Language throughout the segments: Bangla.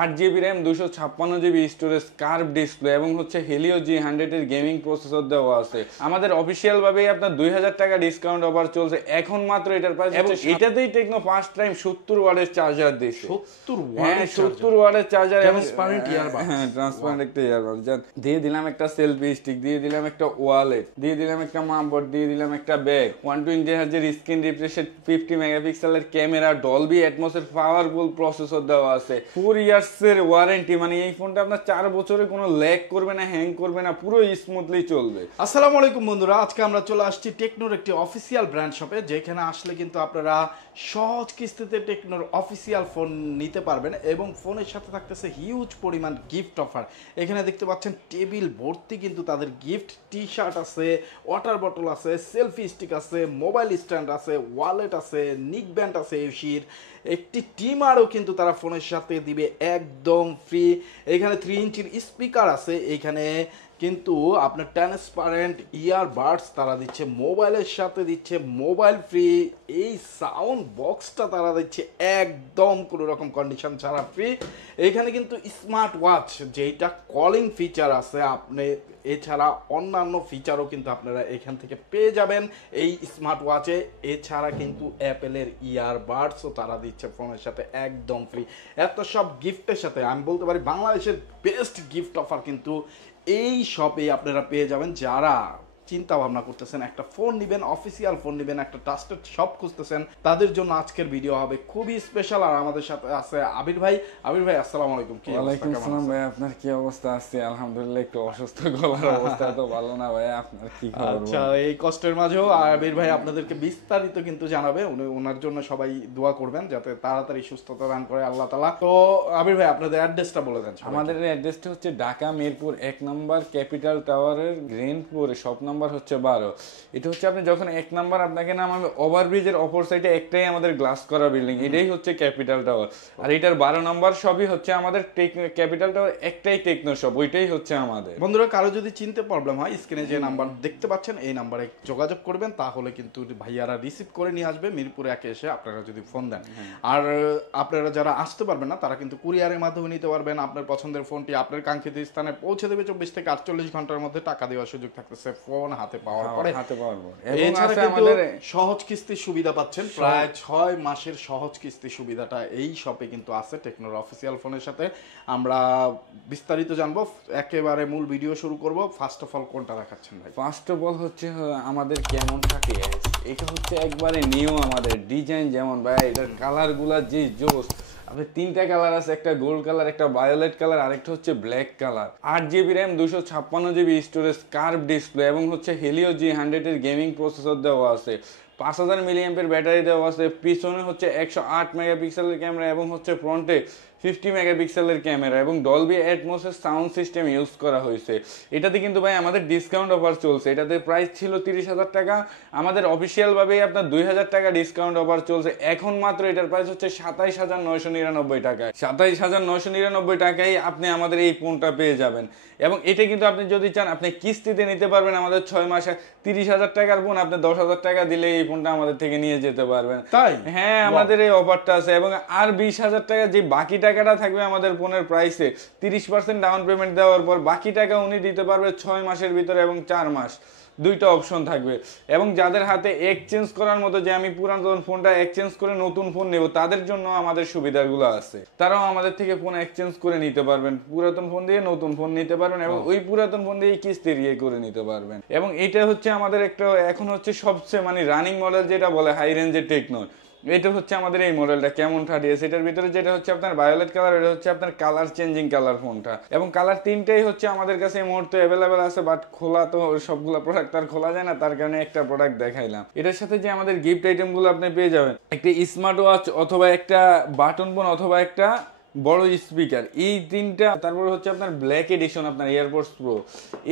8 GB RAM 256 GB storage curve display এবং হচ্ছে হেলিও G100 এর গেমিং প্রসেসর দেওয়া আছে। আমাদের অফিসিয়াল ভাবেই আপনার 2000 টাকা ডিসকাউন্ট অফার চলছে এখন মাত্র এটার প্রাইস হচ্ছে। এটাতেই টেকনো ফার্স্ট টাইম 70 ওয়াটের চার্জার দিয়েছে। 70 ওয়াটের চার্জার এবং ট্রান্সপারেন্ট ইয়ারবাডস। হ্যাঁ, ট্রান্সপারেন্ট একটা ইয়ারবাডস দিয়ে দিলাম, একটা সেলফি স্টিক দিয়ে দিলাম, একটা ওয়ালেট দিয়ে দিলাম, একটা মামবোর্ড দিয়ে দিলাম, একটা ব্যাগ, 120 হার্জ এর স্ক্রিন রিফ্রেশ, 50 মেগাপিক্সেলের ক্যামেরা, ডলবি অ্যাটমস এর পাওয়ারফুল প্রসেসর দেওয়া আছে, 4 ইয়ার্স এর ওয়ারেন্টি। মানে এই ফোনটা আপনার 4 বছরে কোনো ল্যাগ করবে না, হ্যাং করবে না, পুরো স্মুথলি চলবে। আসসালামু আলাইকুম বন্ধুরা, আজকে আমরা চলে আসছি টেকনোর একটি অফিসিয়াল ব্র্যান্ড শপে, যেখানে আসলে কিন্তু আপনারা সহজ কিস্তিতে টেকনোর অফিসিয়াল ফোন নিতে পারবেন এবং ফোনের সাথে থাকতেছে হিউজ পরিমাণ গিফট অফার। এখানে দেখতে পাচ্ছেন টেবিল ভর্তি কিন্তু তাদের গিফট, টি শার্ট আছে, ওয়াটার বটল আছে, সেলফি স্টিক আছে, মোবাইল স্ট্যান্ড আছে, ওয়ালেট আছে, নিক ব্যান্ড আছে, এসির একটি টিমারও কিন্তু তারা ফোনের সাথে দিবে একদম ফ্রি। এখানে 3 ইঞ্চির স্পিকার আছে, এখানে কিন্তু আপনার ট্রান্সপারেন্ট ইয়ারবাডস তারা দিচ্ছে, মোবাইলের সাথে দিচ্ছে মোবাইল ফ্রি। এই সাউন্ড বক্সটা তারা দিচ্ছে একদম কোনো রকম কন্ডিশন ছাড়া ফ্রি। এখানে কিন্তু স্মার্ট ওয়াচ, যেটা কলিং ফিচার আছে, আপনি এছাড়া অন্যান্য ফিচারও কিন্তু আপনারা এখান থেকে পেয়ে যাবেন এই স্মার্ট ওয়াচে। এছাড়া কিন্তু অ্যাপেলের ইয়ারবাডসও তারা দিচ্ছে ফোনের সাথে একদম ফ্রি। এত সব গিফটের সাথে আমি বলতে পারি বাংলাদেশের বেস্ট গিফট অফার কিন্তু এই শপে আপনারা পেয়ে যাবেন। যারা চিন্তা ভাবনা করতেছেন একটা ফোন নেবেন, অফিসিয়াল ফোন নেবেন, একটা ট্রাস্টেড শপ খুঁজতেছেন, তাদের জন্য আজকের ভিডিও হবে খুবই স্পেশাল। আর আমাদের সাথে আছে আবির ভাই। আবির ভাই, আসসালামু আলাইকুম। ওয়ালাইকুম আসসালাম ভাই, আপনার কি অবস্থা? আছে আলহামদুলিল্লাহ, একটু অসুস্থ, গলার অবস্থা তো ভালো না ভাই, আপনার কি খবর? আচ্ছা, এই কষ্টের মাঝেও আবির ভাই আপনাদেরকে বিস্তারিত কিন্তু জানাবে। ওনার জন্য সবাই দোয়া করবেন যাতে তাড়াতাড়ি সুস্থতা দান করে আল্লাহ তাআলা। তো আবির ভাই, আপনাদের অ্যাড্রেসটা বলে দেন। আমাদের অ্যাড্রেসটা হচ্ছে ঢাকা মিরপুর 1 নম্বর ক্যাপিটাল টাওয়ারের গ্রাউন্ড ফ্লোরে, শপ নাম্বার হচ্ছে 12। এটা হচ্ছে আপনি যখন 1 নাম্বার আপনাকে নামাবে, ওভারব্রিজের অপর সাইডে একটাই আমাদের গ্লাস করা বিল্ডিং, এটাই হচ্ছে ক্যাপিটাল টাওয়ার। আর এটার 12 নম্বর সবই হচ্ছে আমাদের ক্যাপিটাল টাওয়ার, একটাই টেকনো শপ, ওইটাই হচ্ছে আমাদের। বন্ধুরা, কারো যদি চিনতে প্রবলেম হয়, স্ক্রিনে যে নাম্বার দেখতে পাচ্ছেন এই নাম্বারে যোগাযোগ করবেন, তাহলে কিন্তু ভাইয়ারা রিসিভ করে নিয়ে আসবে মিরপুরে একে এসে, আপনারা যদি ফোন দেন। আর আপনারা যারা আসতে পারবেন না, তারা কিন্তু কুরিয়ারের মাধ্যমে নিতে পারবেন। আপনার পছন্দের ফোনটি আপনার কাঙ্ক্ষিত স্থানে পৌঁছে দেবে 24 থেকে 48 ঘন্টার মধ্যে। টাকা দেওয়ার সুযোগ থাকতেছে ফোন হাতে পাওয়ার পরে। এছাড়া কিন্তু সহজ কিস্তির সুবিধা পাচ্ছেন, প্রায় 6 মাসের সহজ কিস্তি সুবিধাটা এই শপে কিন্তু আছে টেকনোর অফিসিয়াল ফোনের সাথে। আমরা বিস্তারিত জানবো, একেবারে মূল ভিডিও শুরু করব। ফার্স্ট অফ অল কোনটা দেখাচ্ছেন ভাই? ফার্স্ট অফ অল হচ্ছে আমাদের কেমন থাকে, এটা হচ্ছে একবারে নিউ আমাদের ডিজাইন যেমন ভাই, এটার কালারগুলা যে জোস। আপনার 3টা কালার আছে, একটা গোল্ড কালার, একটা ভায়োলেট কালার, আরেকটা হচ্ছে black colour. 8 GB RAM 256 GB storage curve display এবং হচ্ছে হেলিও G100 এর গেমিং প্রসেসর দেওয়া আছে, 5000 মিলিঅ্যাম্পের ব্যাটারি দেওয়া আছে, পিছনে হচ্ছে 108 মেগাপিক্সেলের ক্যামেরা এবং হচ্ছে ফ্রন্টে 50 মেগাপিক্সেলের ক্যামেরা এবং ডলবি অ্যাটমসের সাউন্ড সিস্টেম ইউজ করা হয়েছে। এটাতে কিন্তু ভাই আমাদের ডিসকাউন্ট অফার চলছে। এটাতে প্রাইস ছিল 30,000 টাকা, আমাদের অফিসিয়ালভাবেই আপনার 2000 টাকা ডিসকাউন্ট অফার চলছে এখন মাত্র। এটার প্রাইস হচ্ছে 27,999 টাকায়। 27,999 টাকায় আপনি আমাদের এই ফোনটা পেয়ে যাবেন। এবং এটা কিন্তু আপনি যদি চান আপনি কিস্তিতে নিতে পারবেন। আমাদের 6 মাসে 30,000 টাকার ফোন আপনি 10,000 টাকা দিলে এই ফোনটা আমাদের থেকে নিয়ে যেতে পারবেন। তাই? হ্যাঁ, আমাদের এই অফারটা আছে। এবং আর 20,000 টাকা যে বাকি টাকাটা থাকবে আমাদের ফোনের প্রাইসে, 30% ডাউন পেমেন্ট দেওয়ার পর বাকি টাকা উনি দিতে পারবে 6 মাসের ভিতরে এবং 4 মাস, দুইটা অপশন থাকবে। এবং যাদের হাতে এক্সচেঞ্জ করার মতো, যে আমি পুরাতন ফোনটা এক্সচেঞ্জ করে নতুন ফোন নেব, তাদের জন্য আমাদের সুবিধাগুলো আছে। তারাও আমাদের থেকে ফোন এক্সচেঞ্জ করে নিতে পারবেন, পুরাতন ফোন দিয়ে নতুন ফোন নিতে পারবেন এবং ওই পুরাতন ফোন দিয়ে কিস্তি করে নিতে পারবেন। এবং এটা হচ্ছে আমাদের একটা এখন হচ্ছে সবচেয়ে মানে রানিং মডেল, যেটা বলে হাই রেঞ্জের টেকনো। এটা হচ্ছে আমাদের এই মডেলটা কেমন 30 এটার ভিতরে, যেটা হচ্ছে আপনার ভায়োলেট কালার, এটা হচ্ছে আপনার কালার চেঞ্জিং কালার ফোনটা। এবং কালার 3টাই হচ্ছে আমাদের কাছে এই মুহূর্তে অ্যাভেলেবেল আছে, বাট খোলা তো সবগুলো প্রোডাক্ট আর খোলা যায় না, তার কারণে একটা প্রোডাক্ট দেখাইলাম। এটার সাথে যে আমাদের গিফট আইটেমগুলো আপনি পেয়ে যাবেন, একটা স্মার্ট ওয়াচ অথবা একটা বাটন ফোন অথবা একটা বড় স্পিকার, এই 3টা। তারপর হচ্ছে আপনার ব্ল্যাক এডিশন আপনার এয়ারপোর্টস প্রো।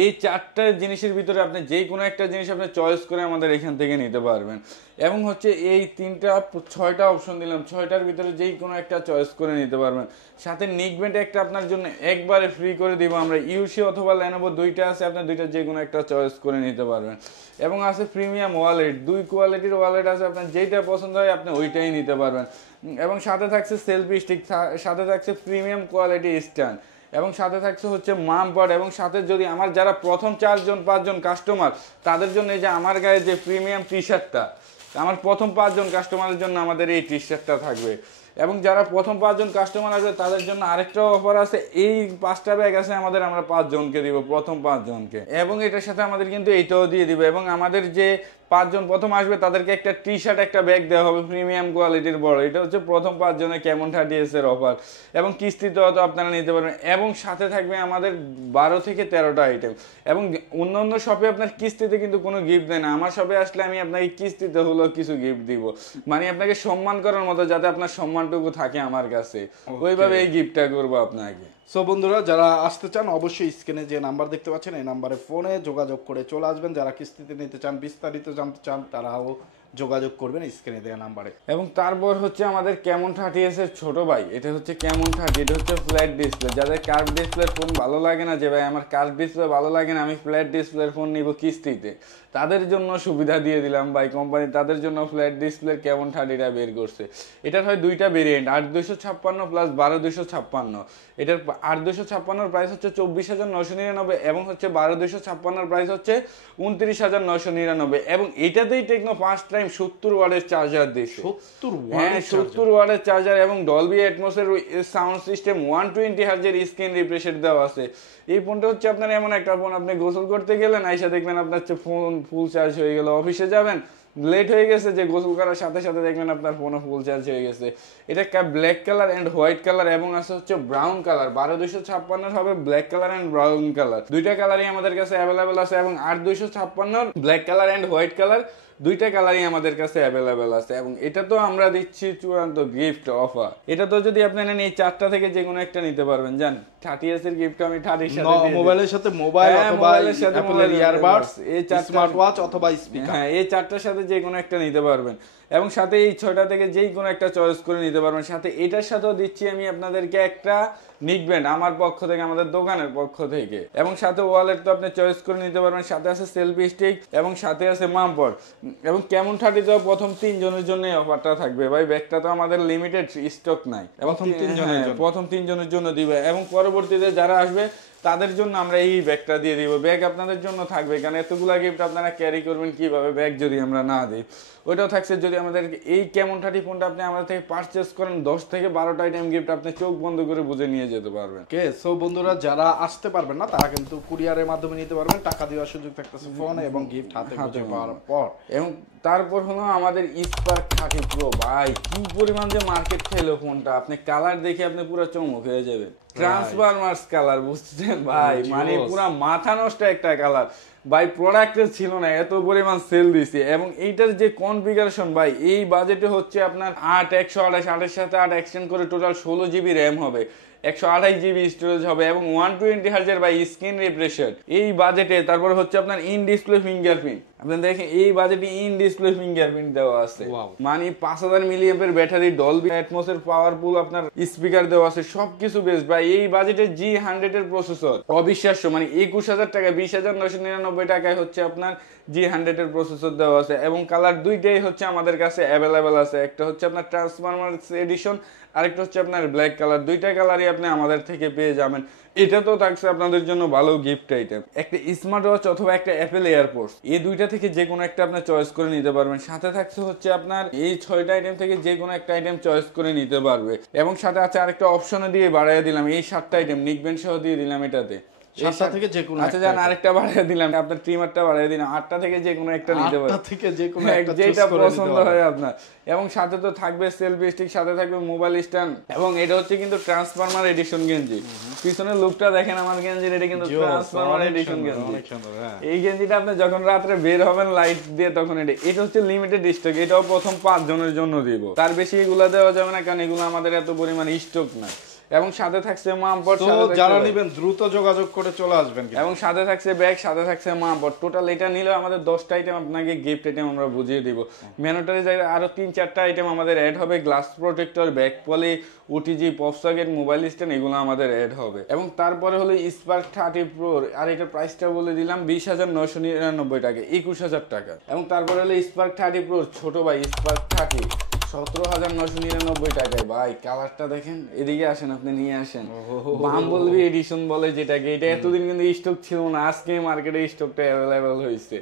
এই 4টা জিনিসের ভিতরে আপনি যে কোনো একটা জিনিস আপনি চয়েস করে আমাদের এখান থেকে নিতে পারবেন। এবং হচ্ছে এই 6টা অপশন দিলাম, 6টার ভিতরে যেই কোনো একটা চয়েস করে নিতে পারবেন। সাথে নিক ব্যান্ড একটা আপনার জন্য একবারে ফ্রি করে দিব আমরা। ইউসি অথবা লেনোভো দুইটা আছে, আপনার দুইটা যে কোনো একটা চয়েস করে নিতে পারবেন। এবং আছে প্রিমিয়াম ওয়ালেট, 2 কোয়ালিটির ওয়ালেট আছে, আপনার যেইটা পছন্দ হয় আপনি ওইটাই নিতে পারবেন। এবং সাথে থাকছে সেলফি স্টিক, সাথে থাকছে প্রিমিয়াম কোয়ালিটি স্ট্যান্ড, এবং সাথে থাকছে হচ্ছে মাম পড, এবং সাথে যদি আমার যারা প্রথম 4-5 জন কাস্টমার তাদের জন্য এই যে আমার গায়ে যে প্রিমিয়াম টি শার্টটা, আমার প্রথম 5 জন কাস্টমারের জন্য আমাদের এই টি শার্টটা থাকবে। এবং যারা প্রথম 5 জন কাস্টমার আসবে তাদের জন্য আরেকটা অফার আছে, এই 5টা ব্যাগ আছে আমাদের, আমরা 5 জনকে দিব, প্রথম 5 জনকে। এবং এটার সাথে আমাদের কিন্তু এইটাও দিয়ে দিব, এবং আমাদের যে 5 জন প্রথম আসবে তাদেরকে একটা টি শার্ট একটা ব্যাগ দেওয়া হবে প্রিমিয়াম কোয়ালিটির বড়। এটা হচ্ছে প্রথম 5 জনের কেমন 30s এর অফার, এবং কিস্তিতেও তো আপনারা নিতে পারবেন। এবং সাথে থাকবে আমাদের 12 থেকে 13টা আইটেম। এবং অন্য শপে আপনার কিস্তিতে কিন্তু কোনো গিফট দেয় না, আমার শপে আসলে আমি আপনাকে কিস্তিতে হলো কিছু গিফট দিব, মানে আপনাকে সম্মান করার মতো, যাতে আপনার সম্মানটুকু থাকে আমার কাছে, ওইভাবে এই গিফটটা করবো আপনাকে। সো বন্ধুরা, যারা আসতে চান অবশ্যই স্ক্রিনে যে নাম্বার দেখতে পাচ্ছেন এই নাম্বারে ফোনে যোগাযোগ করে চলে আসবেন। যারা কিস্তিতে নিতে চান, বিস্তারিত জানতে চান, তারাও যোগাযোগ করবেন স্ক্রিনে দেওয়া নাম্বারে। এবং তারপর হচ্ছে আমাদের কেমন 30s এর ছোট ভাই, এটা হচ্ছে কেমন 30, এটা হচ্ছে ফ্ল্যাট ডিসপ্লে। যাদের কার্ভ ডিসপ্লের ফোন ভালো লাগে না, যে ভাই আমার কার্ভ ডিসপ্লে ভালো লাগে না, আমি ফ্ল্যাট ডিসপ্লের ফোন নিব কিস্তিতে, তাদের জন্য সুবিধা দিয়ে দিলাম ভাই কোম্পানি, তাদের জন্য ফ্ল্যাট ডিসপ্লের কেমন 30টা বের করছে। এটার হয় 2টা ভেরিয়েন্ট, 8256 প্লাস 12256। এটার 8256 প্রাইস হচ্ছে 24,999, এবং হচ্ছে 12256 প্রাইস হচ্ছে 29,999। এবং এটাতেই টেকনো ফার্স্ট টাইম 70 ওয়াটের চার্জার দিচ্ছে। 70 ওয়াটের চার্জার, এবং ডলবি অ্যাটমসের সাউন্ড সিস্টেম, 120 হার্জের স্ক্রিন রিফ্রেশের দেওয়া আছে। এই ফোনটা হচ্ছে আপনার এমন একটা ফোন, আপনি গোসল করতে গেলেন, আইসা দেখবেন আপনার ফোন ফুল চার্জ হয়ে গেল, অফিসে যাবেন লেট হয়ে গেছে, যে গোসল করার সাথে সাথে দেখবেন আপনার ফোনে ফুল চার্জ হয়ে গেছে। এটা black colour and white colour, এবং আছে হচ্ছে ব্রাউন কালার। 12256 হবে black colour and brown colour, দুইটা কালারই আমাদের কাছে অ্যাভেলেবেল আছে। এবং 8256 black colour and white colour, দুইটা কালারই আমাদের কাছে অ্যাভেলেবেল আছে। এবং এটা তো আমরা দিচ্ছি চূড়ান্ত গিফট অফার। এটা তো যদি আপনি নেন, এই 4টা থেকে যে কোনো একটা নিতে পারবেন। জান 30s এর গিফট আমি 30 সাথে মোবাইলের সাথে মোবাইল অথবা অ্যাপলের ইয়ারবাডস, এই স্মার্ট ওয়াচ অথবা স্পিকার, হ্যাঁ এই 4টার সাথে যে কোনো একটা নিতে পারবেন। এবং সাথে এই 6টা থেকে যেই কোনো একটা চয়েস করে নিতে পারবেন। সাথে এটার সাথেও দিচ্ছি আমি আপনাদেরকে একটা নিকব্যান্ড আমার পক্ষ থেকে, আমাদের দোকানের পক্ষ থেকে। এবং সাথে ওয়ালেট তো আপনি চয়েস করে নিতে পারবেন। সাথে আছে সেলফি স্টিক, এবং সাথে আছে মামপড। এবং কেমন 30 প্রথম 3 জনের জন্য অফারটা থাকবে ভাই। ব্যাগটা তো আমাদের লিমিটেড স্টক নাই, প্রথম 3 জনের জন্য দিবে। এবং পরবর্তীতে যারা আসবে তাদের জন্য আমরা এই ব্যাগটা দিয়ে দিব। ব্যাগ আপনাদের জন্য থাকবে, কারণ এতগুলা গিফট আপনারা ক্যারি করবেন কিভাবে ব্যাগ যদি আমরা না দিই। ওইটাও থাকছে যদি আমাদের এই কেমন 30 ফোনটা আপনি আমাদের থেকে পারচেস করেন, 10 থেকে 12টা আইটেম গিফট আপনি চোখ বন্ধ করে বুঝে নিয়ে যেতে পারবেন। ওকে, সো বন্ধুরা, যারা আসতে পারবেন না তারা কিন্তু কুরিয়ারের মাধ্যমে নিতে পারবেন, টাকা দেওয়ার সুযোগ থাকতেছে ফোনে, এবং গিফট হাতে পাওয়ার পর। এবং তারপর হলো আমাদের স্পার্ক 30 প্রো। ভাই কি পরিমাণ যে মার্কেট খেলো ফোনটা, আপনি কালার দেখে আপনি পুরো চমক হয়ে যাবেন। ট্রান্সফরমার্স কালার, বুঝছেন ভাই, মানে পুরো মাথা নষ্ট একটা কালার ভাই। প্রোডাক্টের ছিল না, এত পরিমাণ সেল দিছে। এবং এইটার যে কনফিগারেশন ভাই, এই বাজেটে হচ্ছে আপনার 128 সাথে 8 এক্সটেন্ড করে টোটাল 16 জিবি র্যাম হবে, 128 জিবি স্টোরেজ হবে, এবং 120 হার্জের বাই স্ক্রিন রিফ্রেশার এই বাজেটে। তারপরে হচ্ছে আপনার ইন ডিসপ্লে ফিঙ্গারপ্রিন্ট, আপনি দেখেন এই বাজেটে ইন ডিসপ্লে ফিঙ্গারপ্রিন্ট দেওয়া আছে। মানে 5000 মিলিঅ্যাম্পের ব্যাটারি, ডলবি অ্যাটমসের পাওয়ারফুল আপনার স্পিকার দেওয়া আছে, সবকিছু বেস্ট ভাই। এই বাজেটে G100 এর প্রসেসর অবিশ্বাস্য, মানে 21,000 টাকা, 20,999 টাকায় হচ্ছে আপনার G100 এর প্রসেসর দেওয়া আছে। এবং কালার দুইটাই হচ্ছে আমাদের কাছে অ্যাভেলেবেল আছে, একটা হচ্ছে আপনার ট্রান্সফরমার্স এডিশন, আরেকটা হচ্ছে আপনার ব্ল্যাক কালার। দুইটা কালারই আপনি আমাদের থেকে পেয়ে যাবেন। এটা তো থাকছে আপনাদের জন্য ভালো গিফট আইটেম, একটা স্মার্ট ওয়াচ অথবা একটা অ্যাপেল এয়ারপোর্টস, এই দুইটা থেকে যে কোনো একটা আপনি চয়েস করে নিতে পারবেন। সাথে থাকছে হচ্ছে আপনার এই 6টা আইটেম থেকে যে কোনো একটা আইটেম চয়েস করে নিতে পারবে। এবং সাথে আছে আরেকটা অপশনে দিয়ে বাড়াইয়া দিলাম, এই 7টা আইটেম নিকব্যান্ড সহ দিয়ে দিলাম এটাতে। 7টা থেকে যে কোনো, আচ্ছা জান আরেকটা বাড়াইয়া দিলাম, আপনার ট্রিমারটা বাড়াইয়া দিলাম, 8টা থেকে যে কোনো একটা নিতে পারবেন, 8টা থেকে যে কোনো একটা যেটা পছন্দ হয় আপনার। এবং সাথে তো থাকবে সেলফি স্টিক, সাথে থাকবে মোবাইল স্ট্যান্ড। এবং এটা হচ্ছে কিন্তু ট্রান্সফরমার এডিশন গেঞ্জি। পিছনের লুকটা দেখেন আমার গেঞ্জির, এটা কিন্তু ট্রান্সফরমার এডিশন গেঞ্জি। এই গেঞ্জিটা আপনি যখন রাত্রে বের হবেন লাইট দিয়ে, তখন এটা হচ্ছে লিমিটেড স্টক। এটাও প্রথম 5 জনের জন্য দিব, তার বেশি এগুলা দেওয়া যাবে না, কারণ এগুলো আমাদের এত পরিমাণ স্টক না। এবং সাথে থাকছে মামপড, যারা নেবেন দ্রুত যোগাযোগ করে চলে আসবেন। এবং সাথে থাকছে ব্যাগ, সাথে থাকছে মামপড। টোটাল এটা নিলেও আমাদের 10টা আইটেম আপনাকে গিফট আইটেম আমরা বুঝিয়ে দিব। ম্যান্ডেটরি জায়গায় আরো 3-4টা আইটেম আমাদের অ্যাড হবে, glass protector, back poly, OTG, pop socket, mobile stand, এগুলো আমাদের অ্যাড হবে। এবং তারপরে হলো স্পার্ক 30 প্রো, আর এটা প্রাইসটা বলে দিলাম 20,999 টাকা, 21,000 টাকা। এবং তারপরে হলো স্পার্ক 30 প্রো ছোট ভাই, স্পার্ক 30 17,999 টাকায় ভাই। কালারটা দেখেন, এদিকে আসেন, আপনি নিয়ে আসেন। বাম্বলবি এডিশন বলে যেটাকে, এটা এতদিন কিন্তু স্টক ছিল না, আজকে মার্কেটে স্টকটা অ্যাভেলেবেল হয়েছে।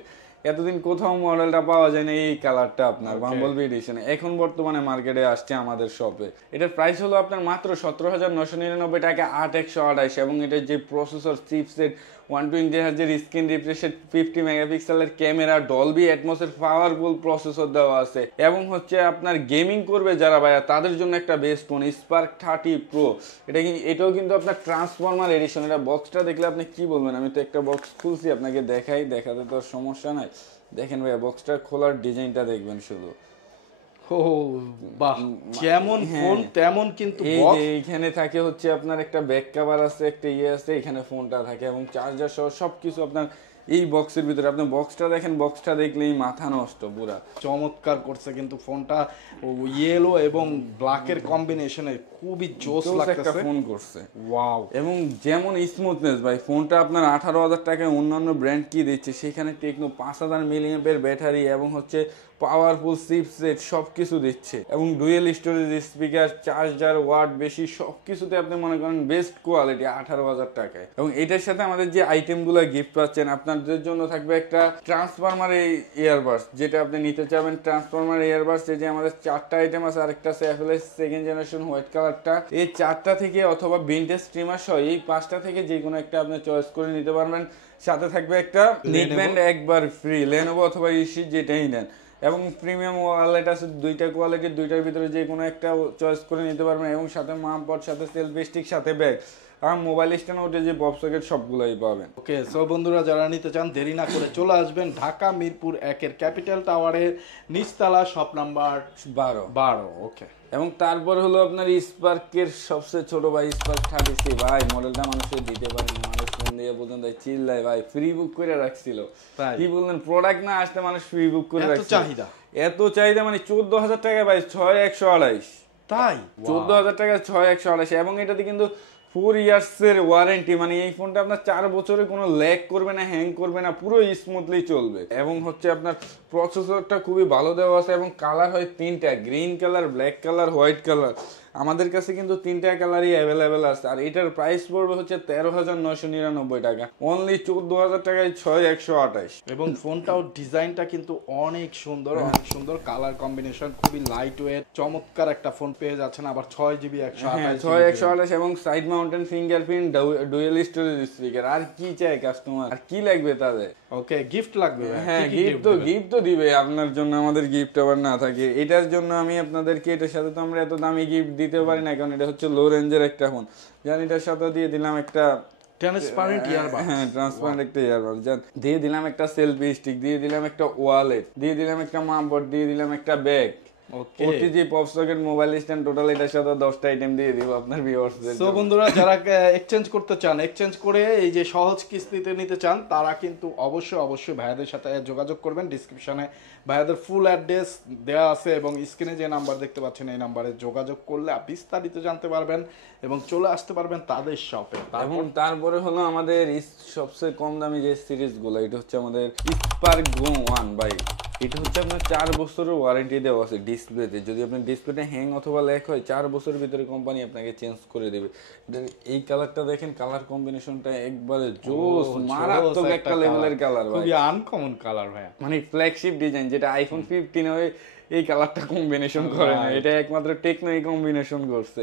এতদিন কোথাও মডেলটা পাওয়া যায় না এই কালারটা আপনার বাম্বলবি এডিশনে, এখন বর্তমানে মার্কেটে আসছে আমাদের শপে। এটার প্রাইস হলো আপনার মাত্র 17,999 টাকা 8/128, এবং এটার যে প্রসেসর, চিপসেট, 120 হার্জের স্ক্রিন রিফ্রেশ, 50 মেগাপিক্সেলের ক্যামেরা, ডলবি অ্যাটমসের পাওয়ারফুল প্রসেসর দেওয়া আছে, এবং হচ্ছে আপনার গেমিং করবে যারা ভাইয়া তাদের জন্য একটা বেস্ট ফোন স্পার্ক 30 প্রো। এটাও কিন্তু আপনার ট্রান্সফরমার এডিশন। এটা বক্সটা দেখলে আপনি কি বলবেন, আমি তো একটা বক্স খুলছি আপনাকে দেখাই, দেখাতে তো সমস্যা নাই। দেখেন ভাইয়া, বক্সটা খোলার ডিজাইনটা দেখবেন শুধু। ও বাহ, যেমন ফোন তেমন কিন্তু এই বক্স। যে এইখানে থাকে হচ্ছে আপনার একটা ব্যাক কভার আছে, একটা আছে, এখানে ফোনটা থাকে এবং চার্জার সহ সবকিছু আপনার এই বক্সের ভিতরে। আপনি বক্সটা দেখেন, বক্সটা দেখলেই মাথা নষ্ট পুরা। চমৎকার করছে কিন্তু ফোনটা, ইয়েলো এবং ব্ল্যাকের কম্বিনেশনে খুবই জোস একটা লাগতেছে। ফোন করছে, ওয়াও। এবং যেমন স্মুথনেস ভাই, ফোনটা আপনার 18,000 টাকায় অন্যান্য ব্র্যান্ড কি দিচ্ছে, সেখানে টেকনো 5000 মিলিঅ্যাম্পের ব্যাটারি এবং হচ্ছে পাওয়ারফুল চিপসেট সবকিছু দিচ্ছে, এবং dual storage speaker, charger, watt বেশি, সবকিছুতে আপনি মনে করেন বেস্ট কোয়ালিটি 18,000 টাকায়। এবং এটার সাথে আমাদের যে আইটেমগুলো গিফট পাচ্ছেন, আপনাদের জন্য থাকবে একটা ট্রান্সফরমার ইয়ারবাডস, যেটা আপনি নিতে চাবেন। ট্রান্সফরমার ইয়ারবাডস, এই যে আমাদের 4টা আইটেম আছে, আরেকটা আছে অ্যাপেলের সেকেন্ড জেনারেশন হোয়াইট কালারটা। এই 4টা থেকে অথবা ভিনটেজ স্ট্রিমার সহ এই 5টা থেকে যে কোনো একটা আপনি চয়েস করে নিতে পারবেন। সাথে থাকবে একটা নেকব্যান্ড একবার ফ্রি, লেনোভো অথবা ইসি যেটাই নেন। এবং প্রিমিয়াম ওয়ালেট আছে 2টা কোয়ালিটির, 2টার ভিতরে যে কোনো একটা চয়েস করে নিতে পারবেন। এবং সাথে মামপট, সাথে সেলফি স্টিক, সাথে ব্যাগ, আর মোবাইল স্ট্যান্ড, ওটা যে পপ সকেট সবগুলোই পাবেন। ওকে, সো বন্ধুরা যারা নিতে চান দেরি না করে চলে আসবেন ঢাকা মিরপুর 1-এর ক্যাপিটাল টাওয়ারের নিচতলা, শপ নাম্বার 12। ওকে, এবং তারপর হলো আপনার স্পার্কের সবচেয়ে ছোট ভাই, স্পার্ক 30C ভাই। মডেলটা মানুষের দিতে পারে না, মানুষ ফোন দিয়ে পর্যন্ত চিল্লায় ভাই, ফ্রি বুক করে রাখছিল। কি বললেন, প্রোডাক্ট না আসতে মানুষ ফ্রি বুক করে রাখছিল। এত চাহিদা মানে 14,000 টাকা ভাই, 6128। তাই 14,000 টাকা 6128, এবং এটাতে কিন্তু 4 ইয়ার্সের ওয়ারেন্টি, মানে এই ফোনটা আপনার 4 বছরে কোনো ল্যাগ করবে না, হ্যাং করবে না, পুরো স্মুথলি চলবে। এবং হচ্ছে আপনার প্রসেসরটা খুবই ভালো দেওয়া আছে, এবং কালার হয় 3টা, green colour, black colour, white colour. আমাদের কাছে কিন্তু 3টা কালারই অ্যাভেলেবেল আছে। আর এটার প্রাইস পড়বে হচ্ছে 13,999 টাকা, অনলি 14,000 টাকায় 6128। এবং ফোনটাও ডিজাইনটা কিন্তু অনেক সুন্দর, অনেক সুন্দর কালার কম্বিনেশন, খুবই লাইট ওয়েট, চমৎকার একটা ফোন পেয়ে যাচ্ছেন। আবার 6GB 128 এবং side mounted fingerprint, dual storage speaker. আর কি চাই কাস্টমার, আর কি লাগবে তাদের? ওকে, গিফট লাগবে? হ্যাঁ, গিফট তো দিবে আপনার জন্য, আমাদের গিফট আবার না থাকে। এটার জন্য আমি আপনাদেরকে, এটার সাথে তো আমরা এত দামি গিফট দিতে পারি না, কারণ এটা হচ্ছে লো রেঞ্জের একটা ফোন। জানি, এটার সাথে দিয়ে দিলাম একটা ট্রান্সপারেন্ট ইয়ারবাডস। হ্যাঁ, ট্রান্সপারেন্ট একটা ইয়ারবাডস দিয়ে দিলাম, একটা সেলফি স্টিক দিয়ে দিলাম, একটা ওয়ালেট দিয়ে দিলাম, একটা মামপট দিয়ে দিলাম, একটা bag, OTG pop socket, mobile stand, total এটার সাথে 10টা আইটেম দিয়ে দিব আপনার ভিউয়ার্সদের। সো বন্ধুরা যারা এক্সচেঞ্জ করতে চান, এক্সচেঞ্জ করে এই যে সহজ কিস্তিতে নিতে চান, তারা কিন্তু অবশ্যই ভাইয়াদের সাথে যোগাযোগ করবেন। ডিসক্রিপশনে ভাইয়াদের ফুল অ্যাড্রেস দেওয়া আছে, এবং স্ক্রিনে যে নাম্বার দেখতে পাচ্ছেন এই নাম্বারে যোগাযোগ করলে বিস্তারিত জানতে পারবেন এবং চলে আসতে পারবেন তাদের শপে। এবং তারপরে হলো আমাদের সবচেয়ে কম দামি যে সিরিজগুলো, এটা হচ্ছে আমাদের স্পার্ক গো 1 বাই। এটা হচ্ছে আপনার 4 বছরের ওয়ারেন্টি দেওয়া আছে ডিসপ্লেতে। যদি আপনার ডিসপ্লেটা হ্যাং অথবা ল্যাক হয়, 4 বছরের ভিতরে কোম্পানি আপনাকে চেঞ্জ করে দেবে। এই কালারটা দেখেন, কালার কম্বিনেশনটা একবারে জোস, মারাত্মক একটা লেভেলের কালার ভাই, খুবই আনকমন কালার ভাই, মানে ফ্ল্যাগশিপ ডিজাইন, যেটা আইফোন 15 এই কালারটা কম্বিনেশন করে না, এটা একমাত্র টেকনো এই কম্বিনেশন করছে।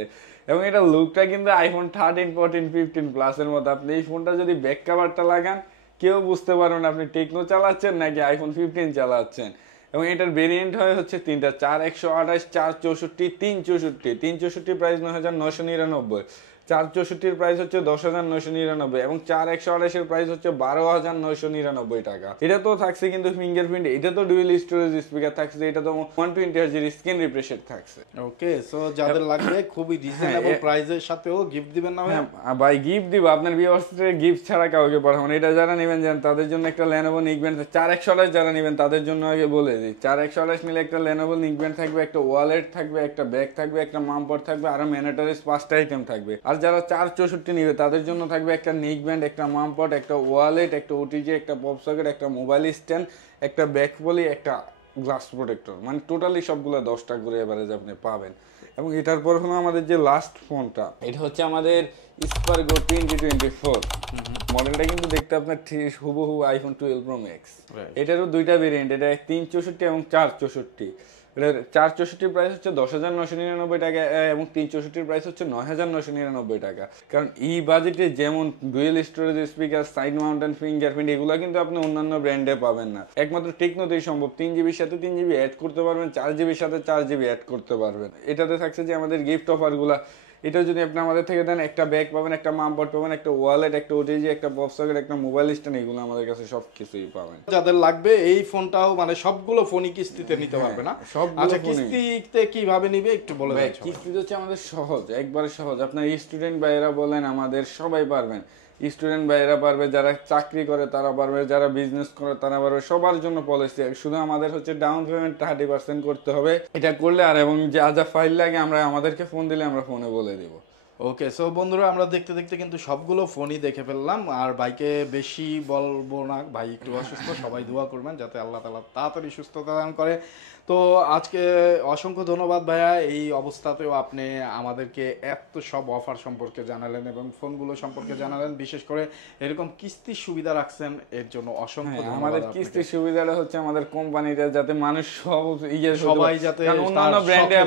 এবং এটা লুকটা কিন্তু আইফোন 13, 14, 15 প্লাসের মতো। আপনি এই ফোনটা যদি ব্যাক কভারটা লাগান, কেউ বুঝতে পারবেন আপনি টেকনো চালাচ্ছেন নাকি আইফোন 15 চালাচ্ছেন। এবং এটার ভেরিয়েন্ট হয় হচ্ছে 3টা, 4128, 464, 364। 364 প্রাইস 9,999, 464 প্রাইস হচ্ছে 10,999, এবং 4128 প্রাইস হচ্ছে 12,999 টাকা। এটা তো থাকছে কিন্তু ফিঙ্গারপ্রিন্ট, এটা তো ডুয়েল স্টোরেজ স্পিকার থাকছে, এটা তো 120 হার্জের স্ক্রিন রিফ্রেশ থাকছে। ওকে, সো যাদের লাগবে খুবই রিজনেবল প্রাইসের সাথেও গিফট দিবেন না ভাই? গিফট দিব, আপনার ভিউয়ার্সদের গিফট ছাড়া কাউকে পাঠাবো না। এটা যারা নেবেন জানেন, তাদের জন্য একটা লেনোভো নিকব্যান্ড, 4128 যারা নেবেন তাদের জন্য আগে বলে দিই, 4128 নিলে একটা লেনোভো নিকব্যান্ড থাকবে, একটা ওয়ালেট থাকবে, একটা ব্যাগ থাকবে, একটা মামপট থাকবে, আর ম্যান্ডেটরিজ 5টা আইটেম থাকবে। আর যারা 464 নিবে তাদের জন্য থাকবে একটা নেকব্যান্ড, একটা মামপট, একটা ওয়ালেট, একটা ওটিজি, একটা পপ সকেট, একটা মোবাইল স্ট্যান্ড, একটা ব্যাক পলি, একটা গ্লাস প্রোটেক্টর, মানে টোটালি সবগুলো 10টা করে এভারেজ আপনি পাবেন। এবং এটার পর হলো আমাদের যে লাস্ট ফোনটা, এটা হচ্ছে আমাদের স্পার্গো 2024 মডেলটা, কিন্তু দেখতে আপনার ঠিক হুবহু আইফোন 12 প্রো ম্যাক্স। এটারও দুইটা ভেরিয়েন্ট, এটা 364 এবং 464। এটার 464 প্রাইস হচ্ছে 10,999 টাকা এবং 364 প্রাইস হচ্ছে 9,999 টাকা। কারণ এই বাজেটে যেমন dual storage speaker, side mounted fingerprint, এগুলো কিন্তু আপনি অন্যান্য ব্র্যান্ডে পাবেন না। একমাত্র টেকনোতেই সম্ভব। 3 জিবির সাথে 3 জিবি অ্যাড করতে পারবেন, 4 জিবির সাথে 4 জিবি অ্যাড করতে পারবেন। এটাতে থাকছে যে আমাদের গিফট অফারগুলা, এটা যদি আপনি আমাদের থেকে দেন, একটা ব্যাগ পাবেন, একটা মামপট পাবেন, একটা ওয়ালেট, একটা ওটিজি, একটা পপ সকেট, একটা মোবাইল স্ট্যান্ড, এগুলো আমাদের কাছে সব কিছুই পাবেন। যাদের লাগবে এই ফোনটাও মানে সবগুলো ফোনই কিস্তিতে নিতে পারবে না? সবগুলো আচ্ছা, ফোনই। কিস্তিতে কিভাবে নিবে একটু বলে দেন। কিস্তিতে হচ্ছে আমাদের সহজ, একবারে সহজ। আপনার স্টুডেন্ট ভাইয়েরা বলেন, আমাদের সবাই পারবেন। স্টুডেন্ট ভাইয়েরা পারবে, যারা চাকরি করে তারা পারবে, যারা বিজনেস করে তারা পারবে, সবার জন্য পলিসি। শুধু আমাদের হচ্ছে ডাউন পেমেন্ট 30% করতে হবে। এটা করলে আর এবং যা যা ফাইল লাগে আমরা আমাদেরকে ফোন দিলে আমরা ফোনে বলে দিব। ওকে, সো বন্ধুরা, আমরা দেখতে দেখতে কিন্তু সবগুলো ফোনই দেখে ফেললাম। আর ভাইকে বেশি বলবো না, ভাই একটু অসুস্থ, সবাই দোয়া করবেন যাতে আল্লাহ তাআলা তাড়াতাড়ি সুস্থতা দান করে। তো আজকে অসংখ্য ধন্যবাদ ভাইয়া, এই অবস্থাতেও আপনি আমাদেরকে এত সব অফার সম্পর্কে জানালেন এবং ফোনগুলো সম্পর্কে জানালেন, বিশেষ করে এরকম কিস্তির সুবিধা রাখছেন, এর জন্য অসংখ্য ধন্যবাদ। আমাদের কিস্তির সুবিধাটা হচ্ছে আমাদের কোম্পানিটা যাতে মানুষ সবাই যাতে অন্যান্য ব্র্যান্ডে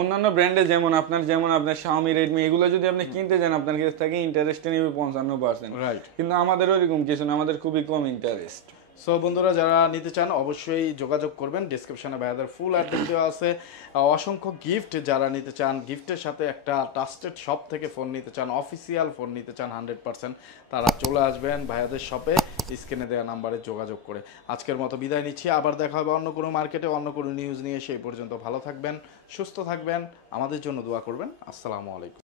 অন্যান্য ব্র্যান্ডে যেমন আপনার Xiaomi, Redmi, এগুলো যদি আপনি কিনতে যান আপনার কাছ থেকে ইন্টারেস্টে নেবে 55%, রাইট। কিন্তু আমাদের ওইরকম কিছু না, আমাদের খুবই কম ইন্টারেস্ট। সো বন্ধুরা, যারা নিতে চান অবশ্যই যোগাযোগ করবেন, ডিসক্রিপশনে ভাইয়াদের ফুল অ্যাড্রেস দেওয়া আছে। অসংখ্য গিফট, যারা নিতে চান গিফটের সাথে একটা ট্রাস্টেড শপ থেকে ফোন নিতে চান, অফিসিয়াল ফোন নিতে চান 100%, তারা চলে আসবেন ভাইয়াদের শপে, স্ক্রিনে দেওয়া নাম্বারে যোগাযোগ করে। আজকের মতো বিদায় নিচ্ছি, আবার দেখা হবে অন্য কোনো মার্কেটে অন্য কোনো নিউজ নিয়ে। সেই পর্যন্ত ভালো থাকবেন, সুস্থ থাকবেন, আমাদের জন্য দোয়া করবেন। আসসালামু আলাইকুম।